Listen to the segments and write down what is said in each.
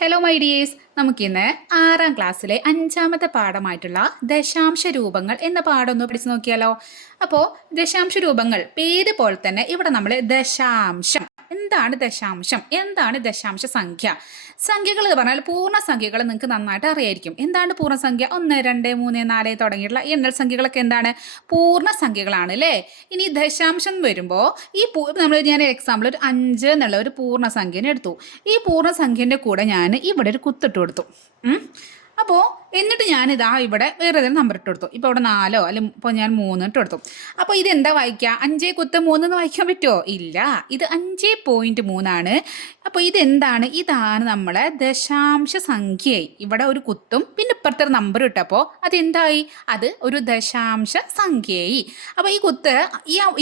Hello my dears, നമുക്കിന്ന് 6ാം ക്ലാസ്സിലെ 5ാമത്തെ പാഠമായിട്ടുള്ള ദശാംശ രൂപങ്ങൾ എന്ന പാഠം ഒന്ന് പഠിച്ചു നോക്കിയാലോ. അപ്പോൾ ദശാംശ രൂപങ്ങൾ പേര് പോലെ തന്നെ ഇവിടെ നമ്മൾ ദശാംശം, എന്താണ് ദശാംശം, എന്താണ് ദശാംശ സംഖ്യ, സംഖ്യകൾ എന്ന് പറഞ്ഞാൽ പൂർണ്ണസംഖ്യകൾ നിങ്ങൾക്ക് നന്നായിട്ട് അറിയായിരിക്കും. എന്താണ് പൂർണ്ണസംഖ്യ? 1, 2, 3, 4 തുടങ്ങിയിട്ടുള്ള എണ്ണൽ സംഖ്യകളൊക്കെ എന്താണ്? പൂർണ്ണസംഖ്യകളാണ് അല്ലേ. ഇനി ദശാംശം വരുമ്പോൾ ഞാൻ എക്സാമ്പിൾ ഒരു 5 എന്നുള്ള ഒരു പൂർണ്ണസംഖ്യനെ എടുത്തു. ഈ പൂർണ്ണസംഖ്യൻ്റെ കൂടെ ഞാൻ ഇവിടെ ഒരു കുത്തിട്ട് കൊടുത്തു. അപ്പോൾ എന്നിട്ട് ഞാനിതാ ഇവിടെ വേറെ ഏതെങ്കിലും നമ്പർ ഇട്ട് കൊടുത്തു. ഇപ്പോൾ ഇവിടെ 4 അല്ലെങ്കിൽ ഇപ്പോൾ ഞാൻ 3 ഇട്ട് കൊടുത്തു. അപ്പോൾ ഇതെന്താ വായിക്കുക? 5 × 3 എന്ന് വായിക്കാൻ പറ്റുമോ? ഇല്ല, ഇത് 5.3 ആണ്. അപ്പോൾ ഇതെന്താണ്? ഇതാണ് നമ്മളെ ദശാംശ സംഖ്യയായി. ഇവിടെ ഒരു കുത്തും പിന്നെ ഇപ്പുറത്തെ ഒരു നമ്പർ ഇട്ടപ്പോൾ അതെന്തായി? അത് ഒരു ദശാംശ സംഖ്യയായി. അപ്പോൾ ഈ കുത്ത്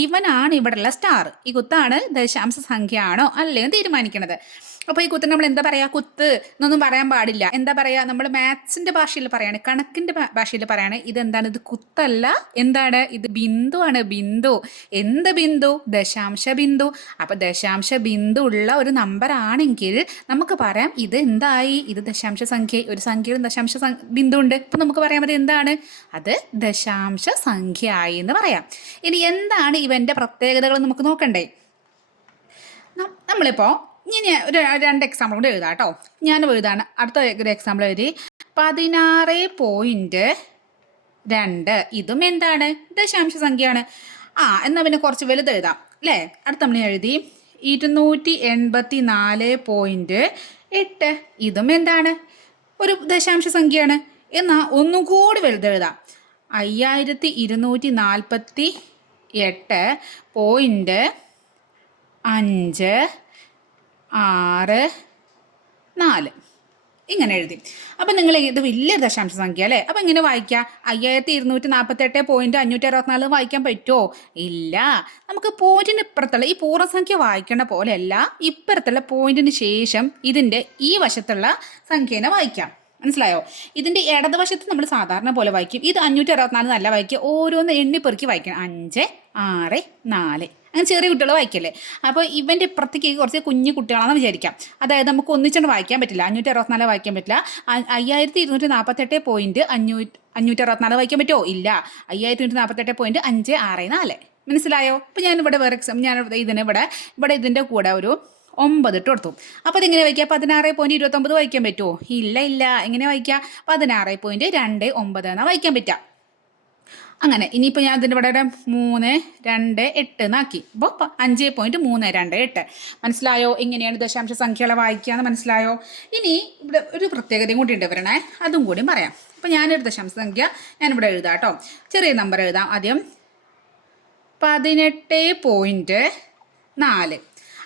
ഇവനാണ് ഇവിടെയുള്ള സ്റ്റാർ. ഈ കുത്താണ് ദശാംശ സംഖ്യ ആണോ അല്ലയോ തീരുമാനിക്കണത്. അപ്പോൾ ഈ കുത്തിന് നമ്മൾ എന്താ പറയുക? കുത്ത് എന്നൊന്നും പറയാൻ പാടില്ല. എന്താ പറയുക? നമ്മൾ മാത്സിൻ്റെ ഭാഷയിൽ പറയാണ്, കണക്കിൻ്റെ ഭാഷയിൽ പറയാണ്. ഇതെന്താണ്? ഇത് കുത്തല്ല, എന്താണ്? ഇത് ബിന്ദു ആണ്. ബിന്ദു. എന്ത് ബിന്ദു? ദശാംശ ബിന്ദു. അപ്പോൾ ദശാംശ ബിന്ദു ഉള്ള ഒരു നമ്പർ ആണെങ്കിൽ നമുക്ക് പറയാം ഇത് എന്തായി? ഇത് ദശാംശ സംഖ്യ. ഒരു സംഖ്യയിൽ ദശാംശ ബിന്ദു ഉണ്ട്. അപ്പോൾ നമുക്ക് പറയാം അത് എന്താണ്? അത് ദശാംശ സംഖ്യ ആയി എന്ന് പറയാം. ഇനി എന്താണ് ഇവൻ്റെ പ്രത്യേകതകൾ നമുക്ക് നോക്കണ്ടേ? നമ്മളിപ്പോൾ ഇനി ഒരു 2 എക്സാമ്പിൾ കൂടെ എഴുതാം കേട്ടോ. ഞാൻ എഴുതാണ്. അടുത്ത ഒരു എക്സാമ്പിൾ എഴുതി 16.2. ഇതും എന്താണ്? ദശാംശ സംഖ്യയാണ്. എന്നാൽ പിന്നെ കുറച്ച് വലുത് എഴുതാം അല്ലേ. അടുത്ത നമ്മൾ എഴുതി 284.8. ഇതും എന്താണ്? ഒരു ദശാംശ സംഖ്യയാണ്. എന്നാൽ ഒന്നും കൂടി വലുത് എഴുതാം. 5248.564. ഇങ്ങനെ എഴുതി. അപ്പം നിങ്ങൾ ഇത് വലിയ ദശാംശ സംഖ്യ അല്ലേ. അപ്പം ഇങ്ങനെ വായിക്കുക. 5248.564 വായിക്കാൻ പറ്റുമോ? ഇല്ല. നമുക്ക് പോയിന്റിന് ഇപ്പുറത്തുള്ള ഈ പൂർണ്ണസംഖ്യ വായിക്കേണ്ട പോലെയല്ല, ഇപ്പുറത്തുള്ള പോയിന്റിന് ശേഷം ഇതിൻ്റെ ഈ വശത്തുള്ള സംഖ്യേനെ വായിക്കാം. മനസ്സിലായോ? ഇതിൻ്റെ ഇടതുവശത്ത് നമ്മൾ സാധാരണ പോലെ വായിക്കും. ഇത് 564 നല്ല വായിക്കുക. ഓരോന്ന് എണ്ണിപ്പെറുക്കി വായിക്കണം. 5, 6, 4 അങ്ങനെ ചെറിയ കുട്ടികൾ വായിക്കല്ലേ. അപ്പോൾ ഇവൻ്റെ ഇപ്പുറത്തേക്ക് കുറച്ച് കുഞ്ഞു കുട്ടികളാണെന്ന് വിചാരിക്കാം. അതായത് നമുക്ക് ഒന്നിച്ചുകൊണ്ട് വായിക്കാൻ പറ്റില്ല. 564 വായിക്കാൻ പറ്റില്ല. 5248.564 വായിക്കാൻ പറ്റുമോ? ഇല്ല. 5248.564. മനസ്സിലായോ? അപ്പോൾ ഞാനിവിടെ വേറെ ഇതിൻ്റെ കൂടെ ഒരു 9 ഇട്ട് കൊടുത്തു. അപ്പോൾ അതിങ്ങനെ വായിക്കുക? 16.29 വായിക്കാൻ പറ്റുമോ? ഇല്ല. എങ്ങനെ വായിക്കുക? 16.29 എന്നാണ് വായിക്കാൻ പറ്റുക. അങ്ങനെ ഇനിയിപ്പോൾ ഞാൻ ഇതിൻ്റെ ഇവിടെ 328 എന്നാക്കി. അപ്പോൾ 5.328. മനസ്സിലായോ? ഇങ്ങനെയാണ് ദശാംശ സംഖ്യകളെ വായിക്കുകയെന്ന് മനസ്സിലായോ? ഇനി ഇവിടെ ഒരു പ്രത്യേകതയും കൂടി ഉണ്ട് വരണേ, അതും കൂടി പറയാം. അപ്പോൾ ഞാനൊരു ദശാംശ സംഖ്യ ഞാനിവിടെ എഴുതാം കേട്ടോ. ചെറിയ നമ്പർ എഴുതാം. ആദ്യം 18.4.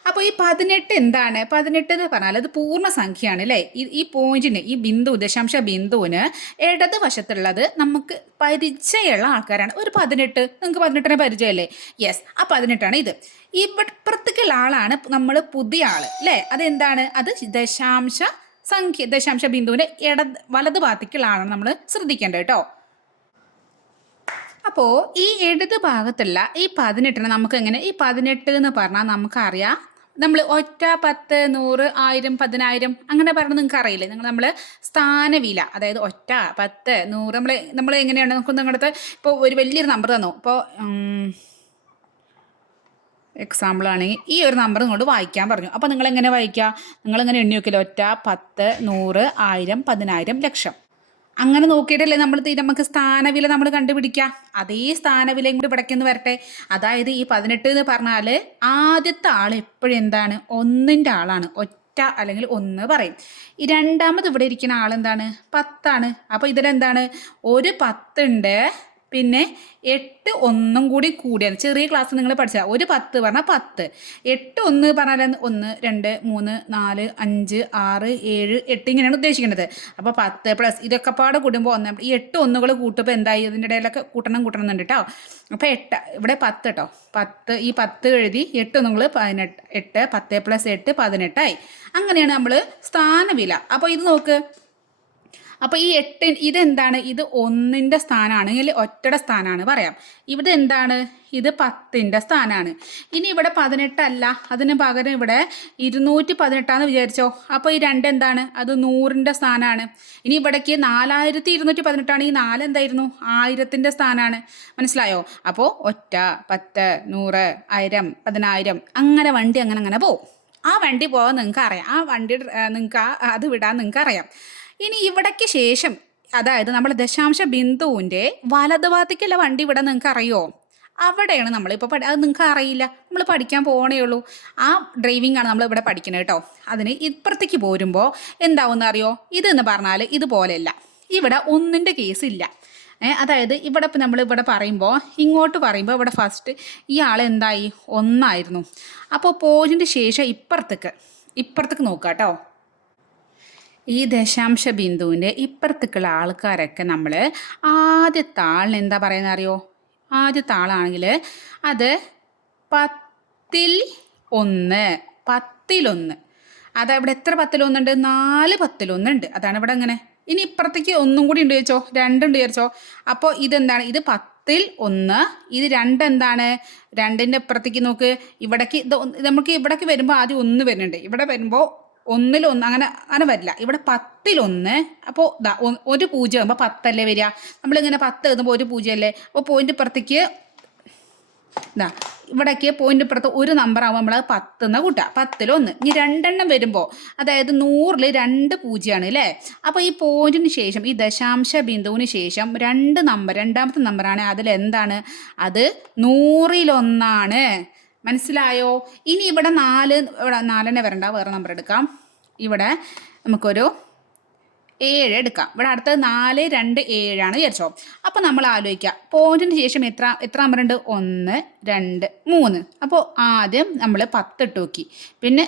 അപ്പോൾ ഈ 18 എന്താണ്? 18 എന്ന് പറഞ്ഞാൽ അത് പൂർണ്ണസംഖ്യയാണ് അല്ലേ. ഈ പോയിന്റിന്, ഈ ബിന്ദു, ദശാംശ ബിന്ദുവിന് ഇടത് വശത്തുള്ളത് നമുക്ക് പരിചയമുള്ള ആൾക്കാരാണ്. ഒരു 18, നിങ്ങൾക്ക് 18നെ പരിചയമല്ലേ? യെസ്, ആ 18ആണ് ഇത്. ഈ ഇപ്പുറത്തേക്കുള്ള ആളാണ് നമ്മൾ പുതിയ ആൾ അല്ലേ. അതെന്താണ്? അത് ദശാംശ സംഖ്യ, ദശാംശ ബിന്ദുവിൻ്റെ വലത് ഭാഗത്തേക്കുള്ള ആളാണ് നമ്മൾ ശ്രദ്ധിക്കേണ്ടത് കേട്ടോ. അപ്പോൾ ഈ ഇടത് ഭാഗത്തുള്ള ഈ 18നെ നമുക്ക് എങ്ങനെ? ഈ 18 എന്ന് പറഞ്ഞാൽ നമുക്കറിയാം, നമ്മൾ ഒറ്റ, 10, 100, 1000, 10000 അങ്ങനെ പറഞ്ഞാൽ നിങ്ങൾക്ക് അറിയില്ലേ? നമ്മൾ സ്ഥാനവില, അതായത് ഒറ്റ, 10, 100 നമ്മൾ എങ്ങനെയാണ്? നമുക്ക് നിങ്ങളുടെ ഇപ്പോൾ ഒരു വലിയൊരു നമ്പർ തന്നു. ഇപ്പോൾ എക്സാമ്പിൾ ആണെങ്കിൽ ഈ ഒരു നമ്പർ നിങ്ങളോട് വായിക്കാൻ പറഞ്ഞു. അപ്പോൾ നിങ്ങളെങ്ങനെ വായിക്കുക? നിങ്ങളിങ്ങനെ എണ്ണി നോക്കില്ല. ഒറ്റ, 10, 100, 1000, 10000, ലക്ഷം. അങ്ങനെ നോക്കിയിട്ടല്ലേ നമുക്ക് സ്ഥാനവില നമ്മൾ കണ്ടുപിടിക്കുക. അതേ സ്ഥാനവിലയും കൂടി ഇവിടേക്കൊന്ന് വരട്ടെ. അതായത് ഈ 18 എന്ന് പറഞ്ഞാൽ ആദ്യത്തെ ആൾ എപ്പോഴും എന്താണ്? 1ൻ്റെ ആളാണ്. ഒറ്റ അല്ലെങ്കിൽ 1 പറയും. ഈ രണ്ടാമത് ഇവിടെ ഇരിക്കുന്ന ആളെന്താണ്? 10 ആണ്. അപ്പോൾ ഇതിലെന്താണ്? ഒരു 10 ഉണ്ട്, പിന്നെ 8 ഒന്നും കൂടി കൂടിയാണ്. ചെറിയ ക്ലാസ് നിങ്ങൾ പഠിച്ചാൽ ഒരു 10 പറഞ്ഞാൽ 10, 8 1 പറഞ്ഞാൽ 1, 2, 3, 4, 5, 6, 7, 8 ഇങ്ങനെയാണ് ഉദ്ദേശിക്കുന്നത്. അപ്പോൾ 10 പ്ലസ് ഇതൊക്കെ പാടെ കൂടുമ്പോൾ 1, ഈ 8 ഒന്നുകൾ കൂട്ടുമ്പോൾ എന്തായി? ഇതിൻ്റെ ഇടയിലൊക്കെ കൂട്ടണമെന്നുണ്ട് കേട്ടോ. അപ്പോൾ 8 ഇവിടെ 10 കേട്ടോ. 10 ഈ 10 എഴുതി 8 ഒന്നുകൾ 18, 8, 10 + 8 18 ആയി. അങ്ങനെയാണ് നമ്മൾ സ്ഥാനവില. അപ്പോൾ ഇത് നോക്ക്, അപ്പോൾ ഈ 8 ഇതെന്താണ്? ഇത് 1ൻ്റെ സ്ഥാനമാണെങ്കിൽ ഒറ്റയുടെ സ്ഥാനമാണ് പറയാം. ഇവിടെ എന്താണ്? ഇത് 10ൻ്റെ സ്ഥാനമാണ്. ഇനി ഇവിടെ 18 അല്ല, അതിന് പകരം ഇവിടെ 218 വിചാരിച്ചോ. അപ്പോൾ ഈ 2 എന്താണ്? അത് 100ൻ്റെ സ്ഥാനമാണ്. ഇനി ഇവിടേക്ക് 4218 ആണ്. ഈ 4 എന്തായിരുന്നു? 1000ൻ്റെ സ്ഥാനമാണ്. മനസ്സിലായോ? അപ്പോൾ ഒറ്റ, 10, 100, 1000, 10000 അങ്ങനെ വണ്ടി അങ്ങനെ പോകും. ആ വണ്ടി പോകാൻ നിങ്ങൾക്ക് അറിയാം. ആ വണ്ടി നിങ്ങൾക്ക് അത് വിടാൻ നിങ്ങൾക്ക് അറിയാം. ഇനി ഇവിടേക്ക് ശേഷം, അതായത് നമ്മൾ ദശാംശ ബിന്ദുവിൻ്റെ വലതുഭാഗത്തേക്കുള്ള വണ്ടി ഇവിടെ നിങ്ങൾക്ക് അറിയുമോ? അവിടെയാണ് നമ്മളിപ്പോൾ അത് നിങ്ങൾക്ക് അറിയില്ല, നമ്മൾ പഠിക്കാൻ പോകണേ ഉള്ളൂ. ആ ഡ്രൈവിംഗ് ആണ് നമ്മൾ ഇവിടെ പഠിക്കുന്നത് കേട്ടോ. അതിന് ഇപ്പുറത്തേക്ക് പോരുമ്പോൾ എന്താവുമെന്ന് അറിയോ? ഇതെന്ന് പറഞ്ഞാൽ ഇതുപോലെയല്ല, ഇവിടെ 1ൻ്റെ കേസ് ഇല്ല. അതായത് ഇവിടെ ഇപ്പം നമ്മളിവിടെ പറയുമ്പോൾ, ഇങ്ങോട്ട് പറയുമ്പോൾ ഇവിടെ ഫസ്റ്റ് ഈ ആൾ എന്തായി? 1 ആയിരുന്നു. അപ്പോൾ പോയിൻ്റ് ശേഷം ഇപ്പുറത്തേക്ക് നോക്കുക കേട്ടോ. ഈ ദശാംശ ബിന്ദുവിൻ്റെ ഇപ്പുറത്തേക്കുള്ള ആൾക്കാരൊക്കെ നമ്മൾ ആദ്യത്തെ ആളിന് എന്താ പറയുന്നത് അറിയോ? ആദ്യത്തെ ആളാണെങ്കിൽ അത് 10ൽ 1, 10ൽ 1. അതവിടെ എത്ര 10ൽ 1 ഉണ്ട്? 4 10ൽ 1 ഉണ്ട്. അതാണ് ഇവിടെ അങ്ങനെ. ഇനി ഇപ്പുറത്തേക്ക് ഒന്നും കൂടി ഉണ്ട് ചോദിച്ചോ, 2 ഉണ്ട് വിചാരിച്ചോ. അപ്പോൾ ഇതെന്താണ്? ഇത് 10ൽ 1, ഇത് 2 എന്താണ്? 2ൻ്റെ ഇപ്പുറത്തേക്ക് നോക്ക്. ഇവിടേക്ക് നമുക്ക് ഇവിടേക്ക് വരുമ്പോൾ ആദ്യം 1 വരുന്നുണ്ട്. ഇവിടെ വരുമ്പോൾ 1ൽ 1 അങ്ങനെ വരില്ല. ഇവിടെ 10ൽ 1. അപ്പോൾ ഒരു 0 ആകുമ്പോൾ 10 അല്ലേ വരിക? നമ്മളിങ്ങനെ 10 എഴുതുമ്പോൾ ഒരു 0 അല്ലേ? അപ്പോൾ പോയിൻ്റ് ഇപ്പുറത്തേക്ക് ഇവിടേക്ക് പോയിൻ്റ് ഇപ്പുറത്ത് ഒരു നമ്പർ ആകുമ്പോൾ നമ്മൾ 10 എന്ന് കൂട്ടുക. 10ൽ 1. ഇനി 2 എണ്ണം വരുമ്പോൾ, അതായത് 100ൽ 2 0 അല്ലേ? അപ്പോൾ ഈ പോയിന്റിന് ശേഷം, ഈ ദശാംശ ബിന്ദുവിന് ശേഷം 2 നമ്പർ, രണ്ടാമത്തെ നമ്പറാണ്. അതിലെന്താണ്? അത് 100ൽ 1. മനസ്സിലായോ? ഇനി ഇവിടെ 4, ഇവിടെ 4 വരണ്ട, വേറെ നമ്പർ എടുക്കാം. ഇവിടെ നമുക്കൊരു 7 എടുക്കാം. ഇവിടെ അടുത്തത് 4, 2, 7 ആണ് വിചാരിച്ചോ. അപ്പോൾ നമ്മൾ ആലോചിക്കുക, പോയിന്റിന് ശേഷം എത്ര നമ്പർ ഉണ്ട്? 1, 2, 3. അപ്പോൾ ആദ്യം നമ്മൾ 10 ഇട്ട് നോക്കി. പിന്നെ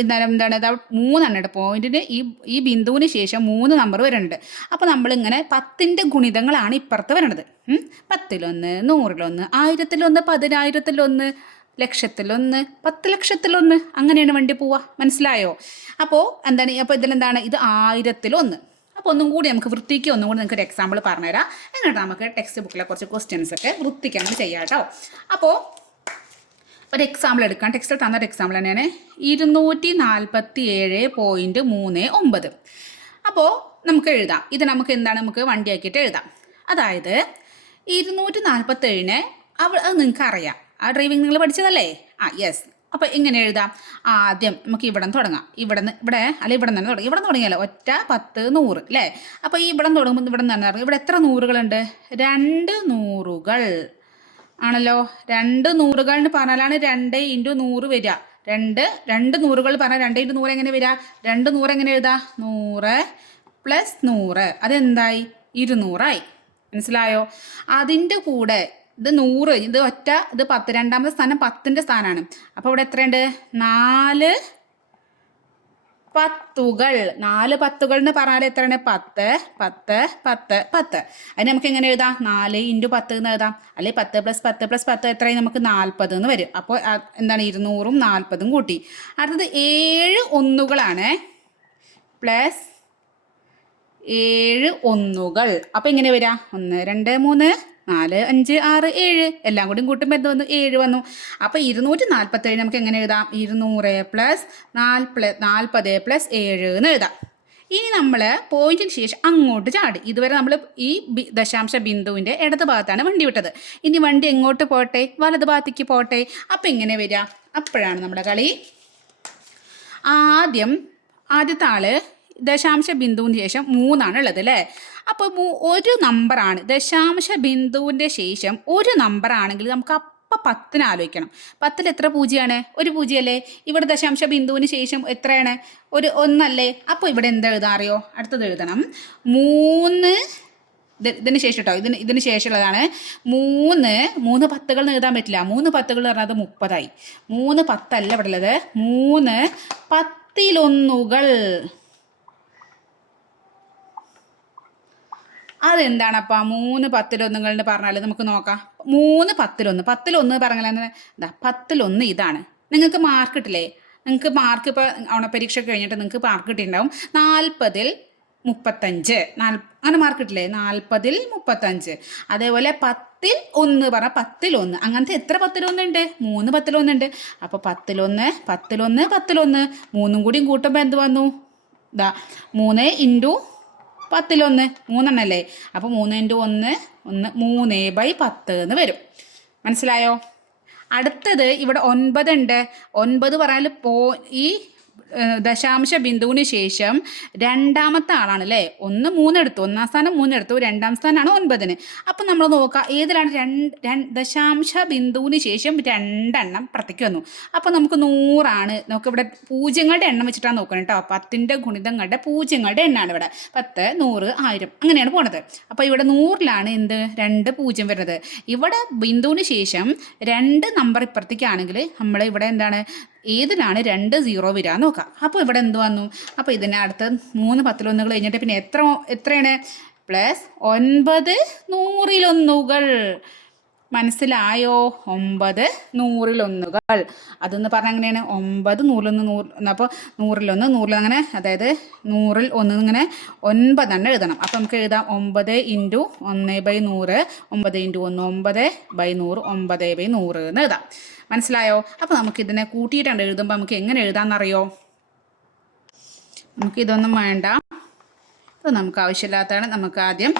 എന്താണ് 3 പോയിന്റിന് ഈ ബിന്ദുവിന് ശേഷം 3 നമ്പർ വരുന്നുണ്ട്. അപ്പോൾ നമ്മളിങ്ങനെ 10ൻ്റെ ഗുണിതങ്ങളാണ് ഇപ്പുറത്ത് വരുന്നത്. 10ൽ 1, 100ൽ 1, 1000ൽ 1, 10000ൽ 1, ലക്ഷത്തിൽ 1, 10 ലക്ഷത്തിൽ 1. അങ്ങനെയാണ് വണ്ടി പോവുക. മനസ്സിലായോ? അപ്പോൾ എന്താണ്? അപ്പോൾ ഇതിലെന്താണ്? ഇത് 1000ൽ 1. അപ്പോൾ ഒന്നും കൂടി നമുക്ക് വൃത്തിക്ക് ഒന്നും കൂടി നിങ്ങൾക്ക് ഒരു എക്സാമ്പിൾ പറഞ്ഞുതരാം. എന്നിട്ട് നമുക്ക് ടെക്സ്റ്റ് ബുക്കിലെ കുറച്ച് ക്വസ്റ്റ്യൻസ് ഒക്കെ വൃത്തിക്ക് അങ്ങനെ ചെയ്യാം കേട്ടോ. അപ്പോൾ ഒരു എക്സാമ്പിൾ എടുക്കാം. ടെക്സ്റ്റിൽ തന്നൊരു എക്സാമ്പിൾ തന്നെയാണ് 247.39. അപ്പോൾ നമുക്ക് എഴുതാം. ഇത് നമുക്ക് എന്താണ്? നമുക്ക് വണ്ടിയാക്കിയിട്ട് എഴുതാം. അതായത് 247 അത് നിങ്ങൾക്ക് അറിയാം. ആ ഡ്രൈവിംഗ് നിങ്ങൾ പഠിച്ചതല്ലേ? യെസ്. അപ്പോൾ എങ്ങനെ എഴുതാം? ആദ്യം നമുക്ക് ഇവിടെ നിന്ന് തുടങ്ങാം. ഇവിടെ നിന്ന് തന്നെ തുടങ്ങി. ഇവിടെ തുടങ്ങിയല്ലോ, ഒറ്റ 10 100 അല്ലേ? അപ്പോൾ ഈ ഇവിടെ തുടങ്ങുമ്പോൾ ഇവിടെ നിന്ന് തന്നെ ഇവിടെ എത്ര 100കളുണ്ട്? 2 100കൾ ആണല്ലോ. 2 100കൾ എന്ന് പറഞ്ഞാലാണ് 2 × 100 വരിക. 2 100കൾ പറഞ്ഞാൽ 2 × 100 എങ്ങനെ വരിക? 2 100 എങ്ങനെ എഴുതാ? 100 + 100. അതെന്തായി? 200 ആയി. മനസ്സിലായോ? അതിൻ്റെ കൂടെ ഇത് 100, ഇത് ഒറ്റ, ഇത് 10. രണ്ടാമത്തെ സ്ഥാനം 10ൻ്റെ സ്ഥാനമാണ്. അപ്പോൾ ഇവിടെ എത്രയുണ്ട്? 4 10കൾ. 4 10കൾ എന്ന് പറഞ്ഞാൽ എത്രയാണ്? 10 10 10 10. അതിന് നമുക്ക് എങ്ങനെ എഴുതാം? 4 × 10 എന്ന് എഴുതാം. അല്ലെങ്കിൽ 10 + 10 + 10 എത്രയും നമുക്ക് 40 എന്ന് വരും. അപ്പോൾ എന്താണ്? 200ഉം 40ഉം കൂട്ടി. അടുത്തത് 7 1കളാണ്, പ്ലസ് 7 1കൾ. അപ്പോൾ എങ്ങനെ വരിക? 1 2 3 4 5 6 7 എല്ലാം കൂടി കൂട്ടുമ്പോൾ എന്ത് വന്നു? 7 വന്നു. അപ്പോൾ 247 നമുക്ക് എങ്ങനെ എഴുതാം? 200 + 40 + 7 എന്ന് എഴുതാം. ഇനി നമ്മൾ പോയിന്റിന് ശേഷം അങ്ങോട്ട് ചാടി. ഇതുവരെ നമ്മൾ ഈ ദശാംശ ബിന്ദുവിൻ്റെ ഇടത് ഭാഗത്താണ് വണ്ടി വിട്ടത്. ഇനി വണ്ടി എങ്ങോട്ട് പോട്ടെ? വലത് ഭാഗത്തേക്ക് പോട്ടെ. അപ്പോൾ എങ്ങനെ വരിക? അപ്പോഴാണ് നമ്മുടെ കളി. ആദ്യത്തെ ആള് ദശാംശ ബിന്ദുവിന് ശേഷം 3 ഉള്ളത് അല്ലേ? അപ്പോൾ ഒരു നമ്പറാണ്. ദശാംശ ബിന്ദുവിൻ്റെ ശേഷം ഒരു നമ്പറാണെങ്കിൽ നമുക്ക് അപ്പം 10 ആലോചിക്കണം. 10ൽ എത്ര 0ആണ്? ഒരു 0 അല്ലേ? ഇവിടെ ദശാംശ ബിന്ദുവിന് ശേഷം എത്രയാണ്? ഒരു 1 അല്ലേ? അപ്പോൾ ഇവിടെ എന്താ എഴുതാൻ അറിയോ? അടുത്തത് എഴുതണം 3. ഇതിന് ശേഷം കേട്ടോ, ഇതിന് ശേഷമുള്ളതാണ് 3 10കൾ എഴുതാൻ പറ്റില്ല. 3 10കൾ പറഞ്ഞാൽ 30 ആയി. 3 10 അല്ല ഇവിടെ ഉള്ളത്, 3 10ൽ 1കൾ. അതെന്താണപ്പാ 3 10ൽ 1കൾ എന്ന് പറഞ്ഞാൽ? നമുക്ക് നോക്കാം. 3 10ൽ 1. 10ൽ 1 പറഞ്ഞാൽ എന്താ? 10ൽ 1 ഇതാണ്. നിങ്ങൾക്ക് മാർക്ക് കിട്ടില്ലേ? നിങ്ങൾക്ക് മാർക്ക് ഇപ്പോൾ ഓണപ്പരീക്ഷ കഴിഞ്ഞിട്ട് നിങ്ങൾക്ക് മാർക്ക് കിട്ടിയിട്ടുണ്ടാവും. 40ൽ 35 അങ്ങനെ മാർക്ക് കിട്ടില്ലേ? 40-ൽ 35. അതേപോലെ 10-ൽ 1 പറഞ്ഞാൽ 10-ൽ 1. അങ്ങനത്തെ എത്ര 10-ൽ 1 ഉണ്ട്? 3 10-ൽ 1 ഉണ്ട്. അപ്പോൾ 10-ൽ 1 10-ൽ 1 10-ൽ 1 മൂന്നും കൂടി കൂട്ടുമ്പോൾ എന്ത് വന്നു? ഇതാ 3 ഇൻറ്റു 10-ൽ 1 3 അപ്പോൾ 3 ഇൻറ്റു 1 3/10 എന്ന് വരും. മനസ്സിലായോ? അടുത്തത് ഇവിടെ 9 ഉണ്ട്. 9 പറഞ്ഞാൽ ഈ ദശാംശ ബിന്ദുവിന് ശേഷം രണ്ടാമത്തെ ആളാണ് അല്ലേ? 3 എടുത്തു, ഒന്നാം സ്ഥാനം 3 എടുത്തു, രണ്ടാം സ്ഥാനമാണ് 9-ന്. അപ്പം നമ്മൾ നോക്കുക ഏതിലാണ് ദശാംശ ബിന്ദുവിന് ശേഷം 2 എണ്ണം പുറത്തേക്ക് വന്നു. അപ്പോൾ നമുക്ക് 100 നമുക്കിവിടെ പൂജ്യങ്ങളുടെ എണ്ണം വെച്ചിട്ടാണ് നോക്കണം കേട്ടോ. 10ൻ്റെ ഗുണിതങ്ങളുടെ പൂജ്യങ്ങളുടെ എണ്ണമാണ് ഇവിടെ 10 100 1000 അങ്ങനെയാണ് പോണത്. അപ്പോൾ ഇവിടെ 100-ലാണ് എന്ത് 2 0 വരുന്നത്. ഇവിടെ ബിന്ദുവിന് ശേഷം 2 നമ്പർ ഇപ്പുറത്തേക്കാണെങ്കിൽ നമ്മൾ ഇവിടെ എന്താണ് ഏതിലാണ് 2 0 വരിക നോക്കാം. അപ്പോൾ ഇവിടെ എന്ത് വന്നു? അപ്പോൾ ഇതിനെ അടുത്ത് 3 10-ൽ 1 കഴിഞ്ഞിട്ട് പിന്നെ എത്രയാണ്? പ്ലസ് 9 100-ൽ 1. മനസ്സിലായോ? 9 100-ൽ 1. അതെന്ന് പറഞ്ഞാൽ എങ്ങനെയാണ്? 9 100-ൽ 100. അപ്പോൾ 100-ൽ 1 100-ൽ അങ്ങനെ, അതായത് 100-ൽ 1 ഇങ്ങനെ 9 തന്നെ എഴുതണം. അപ്പോൾ നമുക്ക് എഴുതാം 9 ഇൻറ്റു 1/100 9 ഇൻറ്റു 1 9/100 9/100 എന്ന് എഴുതാം. മനസ്സിലായോ? അപ്പോൾ നമുക്കിതിനെ കൂട്ടിയിട്ടാണ് എഴുതുമ്പോൾ നമുക്ക് എങ്ങനെ എഴുതാമെന്നറിയോ? നമുക്കിതൊന്നും വേണ്ട, ഇത് നമുക്ക് ആവശ്യമില്ലാത്തതാണ്. നമുക്ക് ആദ്യം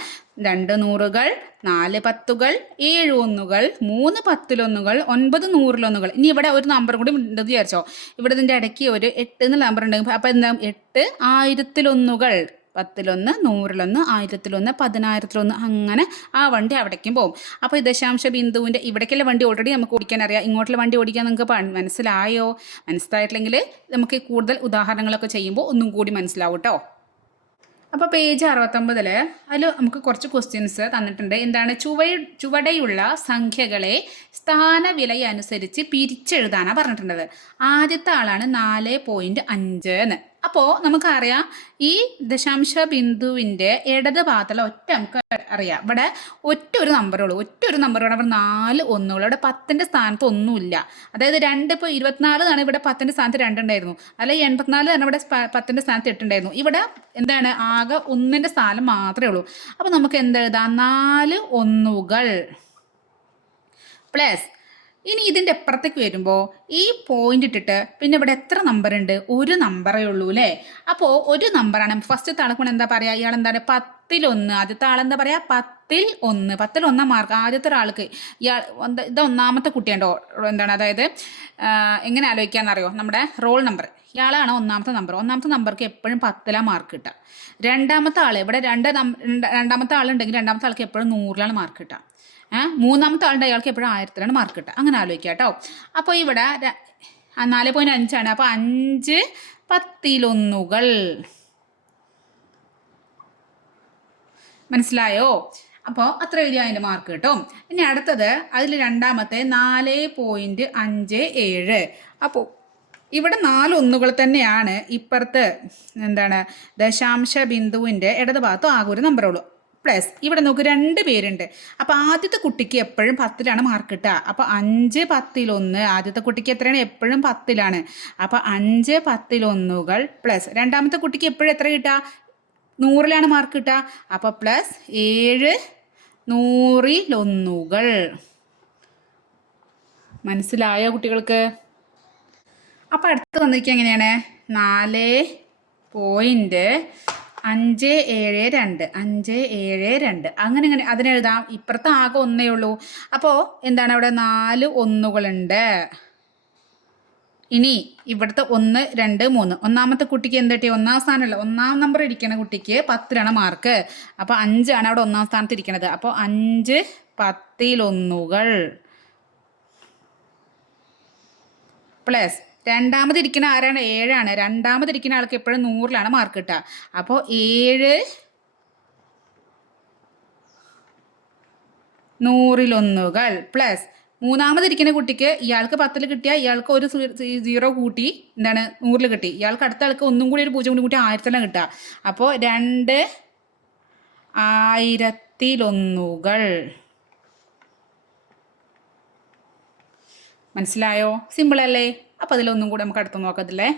2 100-കൾ 4 10-കൾ 7 1-കൾ 3 10-ൽ 1-കൾ 9 100-ൽ 1-കൾ. ഇനി ഇവിടെ ഒരു നമ്പർ കൂടി ഉണ്ടെന്ന് വിചാരിച്ചോ. ഇവിടെ ഇതിൻ്റെ ഇടയ്ക്ക് ഒരു 8 എന്ന നമ്പർ ഉണ്ടെങ്കിൽ അപ്പോൾ എന്താ 8 1000-ൽ 1-കൾ 10-ൽ 1 100-ൽ 1 1000-ൽ 1 10,000-ൽ 1 അങ്ങനെ ആ വണ്ടി അവിടേക്കും പോകും. അപ്പോൾ ഈ ദശാംശ ബിന്ദുവിൻ്റെ ഇവിടേക്കുള്ള വണ്ടി ഓൾറെഡി നമുക്ക് ഓടിക്കാൻ അറിയാം. ഇങ്ങോട്ടുള്ള വണ്ടി ഓടിക്കാൻ നിങ്ങൾക്ക് മനസ്സിലായോ? മനസ്സിലായിട്ടില്ലെങ്കിൽ നമുക്ക് കൂടുതൽ ഉദാഹരണങ്ങളൊക്കെ ചെയ്യുമ്പോൾ ഒന്നും കൂടി മനസ്സിലാവും കേട്ടോ. അപ്പോൾ പേജ് 69-ൽ അതിൽ നമുക്ക് കുറച്ച് ക്വസ്റ്റ്യൻസ് തന്നിട്ടുണ്ട്. എന്താണ്? ചുവടെയുള്ള സംഖ്യകളെ സ്ഥാനവിലയനുസരിച്ച് പിരിച്ചെഴുതാനാണ് പറഞ്ഞിട്ടുള്ളത്. ആദ്യത്തെ ആളാണ് 4.5 എന്ന്. അപ്പോൾ നമുക്കറിയാം ഈ ദശാംശ ബിന്ദുവിൻ്റെ ഇടത് ഭാഗത്തുള്ള നമുക്ക് അറിയാം. ഇവിടെ ഒരു നമ്പറുള്ളൂ, ഒരു നമ്പറാണ്. ഇവിടെ 4 1-കൾ. ഇവിടെ 10-ൻ്റെ സ്ഥാനത്ത് ഒന്നുമില്ല. അതായത് 2 ഇപ്പോൾ 24 ഇവിടെ 10-ൻ്റെ സ്ഥാനത്ത് 2 ഉണ്ടായിരുന്നു. അല്ലെങ്കിൽ 84 തന്നെ ഇവിടെ 10-ൻ്റെ സ്ഥാനത്ത് 8 ഉണ്ടായിരുന്നു. ഇവിടെ എന്താണ്? ആകെ 1-ൻ്റെ സ്ഥാനം മാത്രമേ ഉള്ളൂ. അപ്പോൾ നമുക്ക് എന്തെഴുതാം? 4 1-കൾ പ്ലസ് ഇനി ഇതിൻ്റെ അപ്പുറത്തേക്ക് വരുമ്പോൾ ഈ പോയിന്റ് ഇട്ടിട്ട് പിന്നെ ഇവിടെ എത്ര നമ്പർ ഉണ്ട്? ഒരു നമ്പറേ ഉള്ളൂ അല്ലേ? അപ്പോൾ ഒരു നമ്പറാണ്. ഫസ്റ്റത്തെ ആൾക്ക് എന്താ പറയുക? ഇയാൾ എന്താണ്? 10-ൽ 1. ആദ്യത്തെ ആളെന്താ പറയുക? 10-ൽ 1. 10-ൽ 1 മാർക്ക് ആദ്യത്തെ ഒരാൾക്ക്. ഇയാൾ ഇത് ഒന്നാമത്തെ കുട്ടിയുണ്ടോ? എന്താണ്? അതായത് എങ്ങനെ ആലോചിക്കാമെന്നറിയോ? നമ്മുടെ റോൾ നമ്പർ ഇയാളാണ് ഒന്നാമത്തെ നമ്പർ. ഒന്നാമത്തെ നമ്പർക്ക് എപ്പോഴും 10-ലാണ് മാർക്ക് കിട്ടുക. രണ്ടാമത്തെ ആൾ ഇവിടെ രണ്ടാമത്തെ ആളുണ്ടെങ്കിൽ രണ്ടാമത്തെ ആൾക്ക് എപ്പോഴും 100-ലാണ് മാർക്ക് കിട്ടുക. മൂന്നാമത്തെ ആളുടെ അയാൾക്ക് എപ്പോഴും 1000-ലാണ് മാർക്ക് കിട്ടുക. അങ്ങനെ ആലോചിക്കുക കേട്ടോ. അപ്പോൾ ഇവിടെ 4.5 അപ്പോൾ 5 10-ൽ 1-കൾ. മനസ്സിലായോ? അപ്പോൾ അത്ര എഴുതിയാൽ അതിൻ്റെ മാർക്ക് കിട്ടും. ഇനി അടുത്തത് അതിൽ രണ്ടാമത്തെ 4.57. അപ്പോൾ ഇവിടെ 4 1-കൾ തന്നെയാണ്. ഇപ്പുറത്ത് എന്താണ്? ദശാംശ ബിന്ദുവിൻ്റെ ഇടത് ഭാഗത്തും ആകെ ഒരു നമ്പറുള്ളൂ. പ്ലസ് ഇവിടെ നമുക്ക് 2 പേരുണ്ട്. അപ്പോൾ ആദ്യത്തെ കുട്ടിക്ക് എപ്പോഴും 10-ലാണ് മാർക്ക് കിട്ടുക. അപ്പോൾ 5 10-ൽ 1. ആദ്യത്തെ കുട്ടിക്ക് എത്രയാണ്? എപ്പോഴും 10-ലാണ്. അപ്പോൾ 5 10-ൽ 1-കൾ പ്ലസ് രണ്ടാമത്തെ കുട്ടിക്ക് എപ്പോഴും എത്ര കിട്ടുക? 100-ലാണ് മാർക്ക് കിട്ടുക. അപ്പോൾ പ്ലസ് 7 100-ൽ 1-കൾ. മനസ്സിലായോ കുട്ടികൾക്ക്? അപ്പോൾ അടുത്ത് വന്നിരിക്കുക എങ്ങനെയാണ്? 4.572 572 അങ്ങനെ അതിനെഴുതാം. ഇപ്പുറത്ത് ആകെ 1 ഉള്ളൂ. അപ്പോൾ എന്താണ്? അവിടെ 4 1-കളുണ്ട്. ഇനി ഇവിടുത്തെ 1 2 3 ഒന്നാമത്തെ കുട്ടിക്ക് എന്ത് കിട്ടി? ഒന്നാം സ്ഥാനമല്ല, ഒന്നാം നമ്പർ ഇരിക്കുന്ന കുട്ടിക്ക് 10-ലാണ് മാർക്ക്. അപ്പോൾ 5 ആണ് അവിടെ ഒന്നാം സ്ഥാനത്ത് ഇരിക്കുന്നത്. അപ്പോൾ 5 10-ൽ 1-കൾ പ്ലസ് രണ്ടാമതിരിക്കുന്ന ആരാണ്? 7 ആണ്. രണ്ടാമതിരിക്കുന്ന ആൾക്ക് എപ്പോഴും 100-ലാണ് മാർക്ക് കിട്ടുക. അപ്പോൾ 7 100-ൽ 1-കൾ പ്ലസ് മൂന്നാമതിരിക്കുന്ന കുട്ടിക്ക് ഇയാൾക്ക് 10-ൽ കിട്ടിയാൽ ഇയാൾക്ക് ഒരു 0 കൂട്ടി എന്താണ് 100-ൽ കിട്ടി. ഇയാൾക്ക് അടുത്ത ആൾക്ക് ഒന്നും കൂടി ഒരു 0 കൂട്ടി 1000-ലാണ് കിട്ടുക. അപ്പോൾ 2 1000-ൽ 1-കൾ. മനസ്സിലായോ? സിമ്പിൾ അല്ലേ? അപ്പോൾ അതിലൊന്നും കൂടി നമുക്ക് അടുത്ത് നോക്കത്തില്ലേ.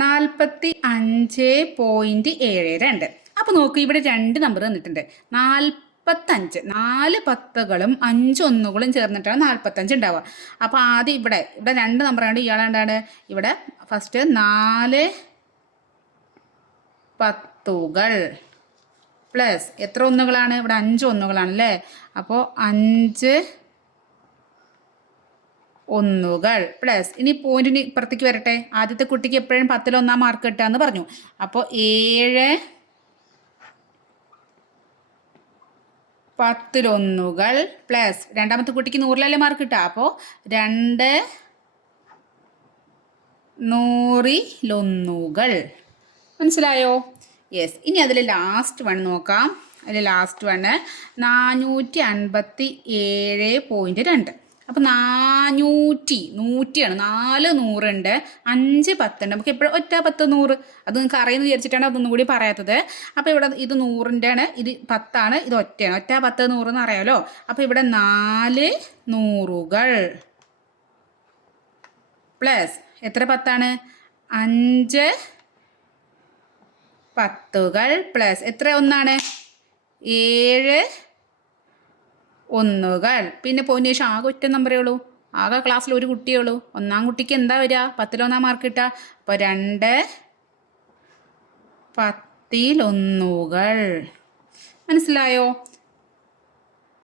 45.72. അപ്പോൾ നോക്കൂ, ഇവിടെ രണ്ട് നമ്പർ തന്നിട്ടുണ്ട്. 45, 4 പത്തുകളും 5 ഒന്നുകളും ചേർന്നിട്ടാണ് 45 ഉണ്ടാവുക. അപ്പോൾ ആദ്യം ഇവിടെ രണ്ട് നമ്പറാണ്. ഇയാളെന്താണ് ഇവിടെ ഫസ്റ്റ് 4 പത്തുകൾ പ്ലസ് എത്ര ഒന്നുകളാണ്? ഇവിടെ 5 ഒന്നുകളാണ് അല്ലേ? അപ്പോൾ 5 ഒന്നുകൾ പ്ലസ് ഇനി പോയിന്റിന് ഇപ്പുറത്തേക്ക് വരട്ടെ. ആദ്യത്തെ കുട്ടിക്ക് എപ്പോഴും 10ൽ 1 മാർക്ക് കിട്ടുക എന്ന് പറഞ്ഞു. അപ്പോൾ 7 10ൽ ഒന്നുകൾ പ്ലസ് രണ്ടാമത്തെ കുട്ടിക്ക് 100ലല്ലേ മാർക്ക് കിട്ടുക. അപ്പോൾ 2 100ലൊന്നുകൾ. മനസ്സിലായോ? യെസ്. ഇനി അതിൽ ലാസ്റ്റ് വൺ നോക്കാം. അതിൽ ലാസ്റ്റ് വണ് 457.2. അപ്പോൾ 100 ആണ്. 4 100 5 10 നമുക്ക് എപ്പോഴും ഒറ്റ 10 100 അത് നിങ്ങൾക്ക് അറിയുമെന്ന് വിചാരിച്ചിട്ടാണ് അതൊന്നും കൂടി പറയാത്തത്. അപ്പോൾ ഇവിടെ ഇത് 100ൻ്റെ ആണ്, ഇത് 10 ആണ്, ഇത് ഒറ്റയാണ്. ഒറ്റ 10 100 എന്ന് അറിയാമല്ലോ. അപ്പോൾ ഇവിടെ 4 100കൾ പ്ലസ് എത്ര 10 ആണ്? 5 പത്തുകൾ പ്ലസ് എത്ര ഒന്നാണ്? 7 ഒന്നുകൾ. പിന്നെ പോയിന്റ് ശേഷം ആകെ ഒറ്റ നമ്പറേ ഉള്ളൂ. ആകെ ക്ലാസ്സിൽ ഒരു കുട്ടിയേ ഉള്ളൂ. ഒന്നാം കുട്ടിക്ക് എന്താ വരിക? 10ൽ 1 മാർക്ക് കിട്ടുക. അപ്പോൾ 2 10ലൊന്നുകൾ. മനസ്സിലായോ?